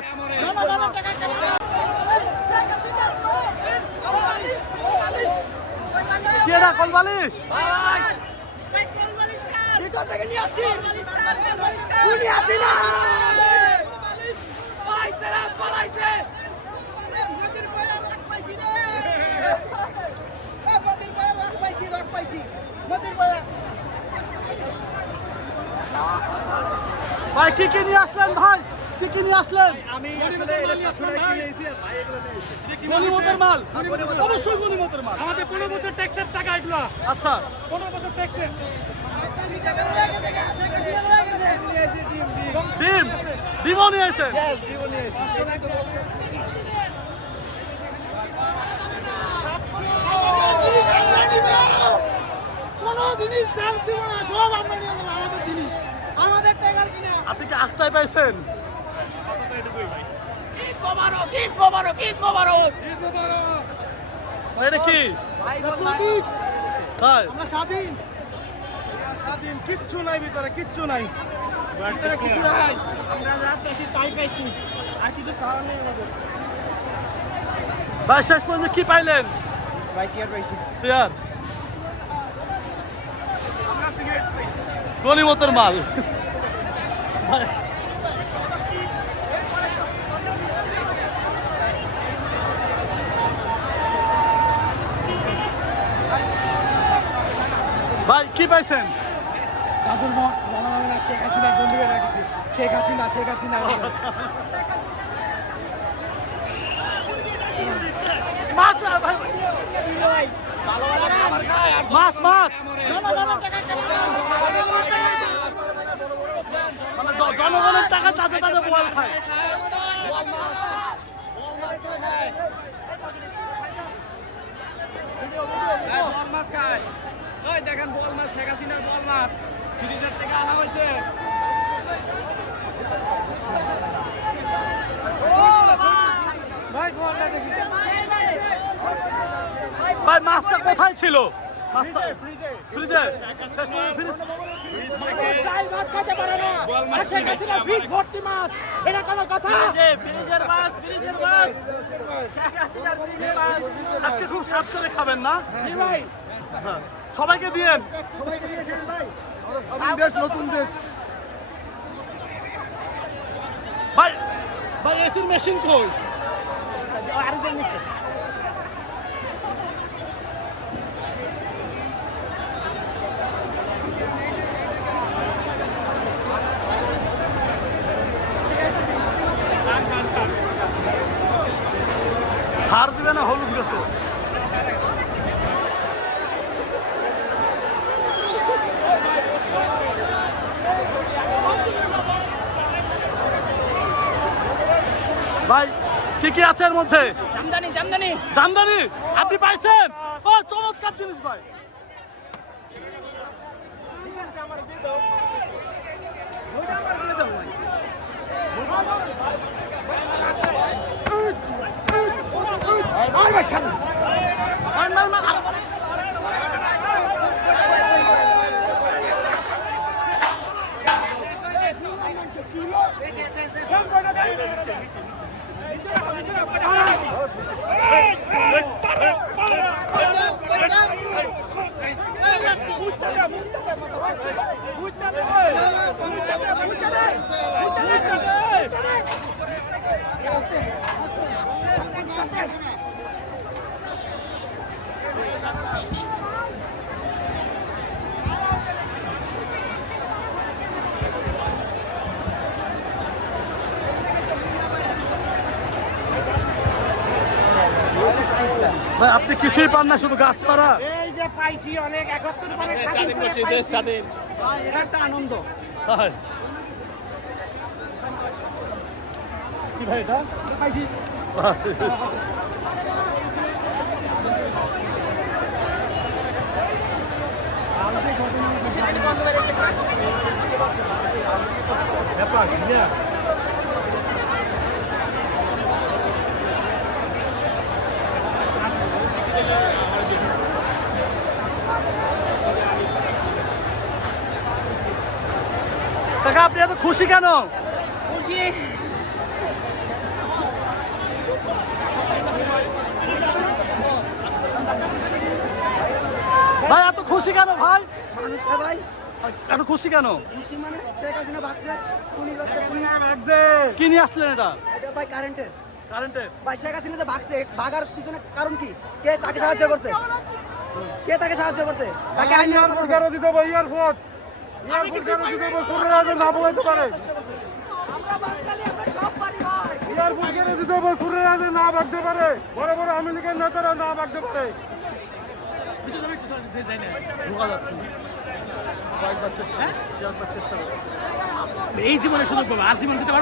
মাছ। কি এটা কলবালিশ? ভাই কি কি নিয়ে আসলেন ভাই? কি কি নিয়ে আসলেন? আমি আসলে এটা সবসময় কিনে এসেছি আর ভাই এগুলো নিয়ে এসেছি। গনিমতের মাল, অবশ্যই গনিমতের মাল। আমাদের 15 বছর ট্যাক্সের টাকা এগুলো। আচ্ছা 15 বছর ট্যাক্সের। ডিম, ডিমও নিয়ে এসেছেন। ডিমও নিয়ে এসেছি। সেটাই তো বলতেছি। কোনো জিনিস চাপ দিব না, সব আমরা নিয়ে যাবো আমাদের জিনিস, আমাদের টাকার কিনা। আপনি কি আটটায় পাইছেন? ঈদ মোবারক, ঈদ মোবারক, ঈদ মোবারক। এটা কি প্রতীক, ভাই? আমরা স্বাধীন, স্বাধীন, কিচ্ছু নাই ভিতরে, কিচ্ছু নাই। ভিতরে কিছু নাই। আমরা যা চাইছি তাই পাইছি। আর কিছু খাওয়ার নেই আমাদের। ভাই শেষ পর্যন্ত কি পাইলেন? ভাই চেয়ার পাইছি। চেয়ার, গনিমতের মাল। ভাই, ভাই কি পাইছেন? চাদর বক্স ভালো হবে না, শেখ হাসিনা বন্ধু করে রাখছি, শেখ হাসিনা, শেখ হাসিনা। মাছ ভাই, মাছ মাছ মানে জনগণের টাকা তাজা তাজা বোয়াল খায়। বল মাছ খায়। ওই দেখেন বল মাছ, শেখ হাসিনার বল মাছ। ফ্রিজের থেকে আনা হয়েছে। ভাই বলটা দেখি। ভাই মাছটা কোথায় ছিল? মাছটা ফ্রিজে। ফ্রিজে শেষ পর্যন্ত ফ্রিজ। চাল ভাত খেতে পারে না, আর শেখ হাসিনা ফ্রিজ ভর্তি মাছ, এটা কোনো কথা? ফ্রিজের মাছ, ফ্রিজের মাছ। শেখ হাসিনার ফ্রিজের মাছ। আজকে খুব সাপ করে খাবেন না? জি ভাই, আচ্ছা সবাইকে দিয়েন। সবাইকে দিয়ে খেলেন ভাই। স্বাধীন দেশ, নতুন দেশ। ভাই ভাই এসির মেশিন কই? আরেকজন নিচ্ছে। ছাড় দিবে না হলুদ গেছে? ভাই কি কি আছে এর মধ্যে? জামদানি, জামদানি। জামদানি আপনি পাইছেন? ও চমৎকার জিনিস ভাই। মার, মার, মার। ভাই আপনি কিছুই পান না, শুধু গাছ ছাড়া। এই যে পাইছি অনেক, 71 পরে স্বাধীন করে পাইছি। এটা একটা আনন্দ। তাই কি ভাই এটা? পাইছি। কাকা আপনি এত খুশি কেন? খুশি ভাই এত খুশি কেন ভাই? মানুষ ভাই এত খুশি কেন? খুশি মানে শেখ হাসিনা ভাগছে পুলিশ বাচ্চা পুলিশ কি নিয়ে আসলেন এটা? এটা ভাই কারেন্টের কারেন্টে? ভাই শেখ হাসিনা যে ভাগছে ভাগার পিছনে কারণ কি? কে তাকে সাহায্য করছে? কে তাকে সাহায্য করছে? তাকে আইন দিতে হবে এয়ারপোর্ট দিতে হবে সুরেরাজের না বলতে পারে আমরা বাঙালি আমরা সব পারি ভাই এয়ারপোর্ট করে দিতে হবে সুরেরাজের না ভাগতে পারে বড় বড় আওয়ামী লীগের নেতারা না ভাগতে পারে ঢোকা যাচ্ছে না। কয়েকবার চেষ্টা করছি, কয়েকবার চেষ্টা করছি। এই জীবনে সুযোগ পাবো আর জীবন দিতে পারবো